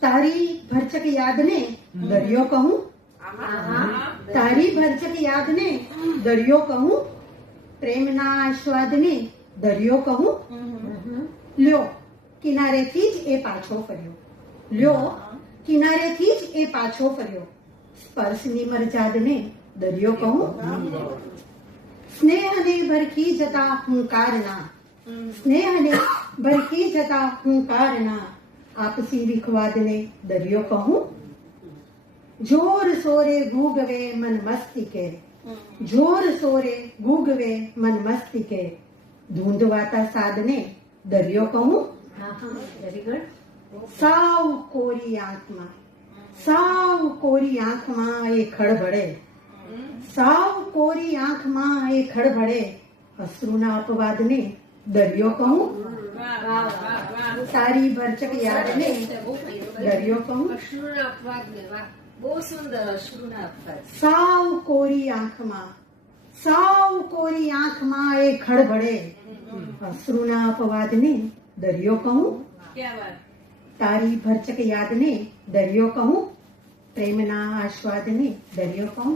તારી ભરચક યાદને દરિયો કહું, તારી ભરચક યાદને દરિયો કહું, પ્રેમના આસ્વાદને દરિયો કહું. લ્યો કિનારેથી જ એ પાછો ફર્યો, લ્યો કિનારેથી જ એ પાછો ફર્યો, સ્પર્શની મરજાદને દરિયો કહું. સ્નેહને ભરખી જતા હુંકારના, સ્નેહને ભરખી જતા હુંકારના, આપસી વિખવાદને દરિયો કહું. જોર સોરે ગૂગવે મન મસ્તિકે, જોર સોરે ગૂગવે મન મસ્તિકે, ધૂંધવાતા સાદને દરિયો કહું. સાવ કોરી આંખમાં, સાવ કોરી આંખમાં એ ખળભળે, સાવ કોરી આંખમાં એ ખળભળે, અશ્રુના અપવાદને દરિયો કહું. તારી ભરચક યાદને દરિયો કહું. બહુ સુંદર અશ્રુના અપવાદ. સાવ કોરી આંખમાં, સાવ કોરી આંખમાં એ ખળભળે, અશ્રુના અપવાદને દરિયો કહું. તારી ભરચક યાદને દરિયો કહું, પ્રેમના આસ્વાદને દરિયો કહું.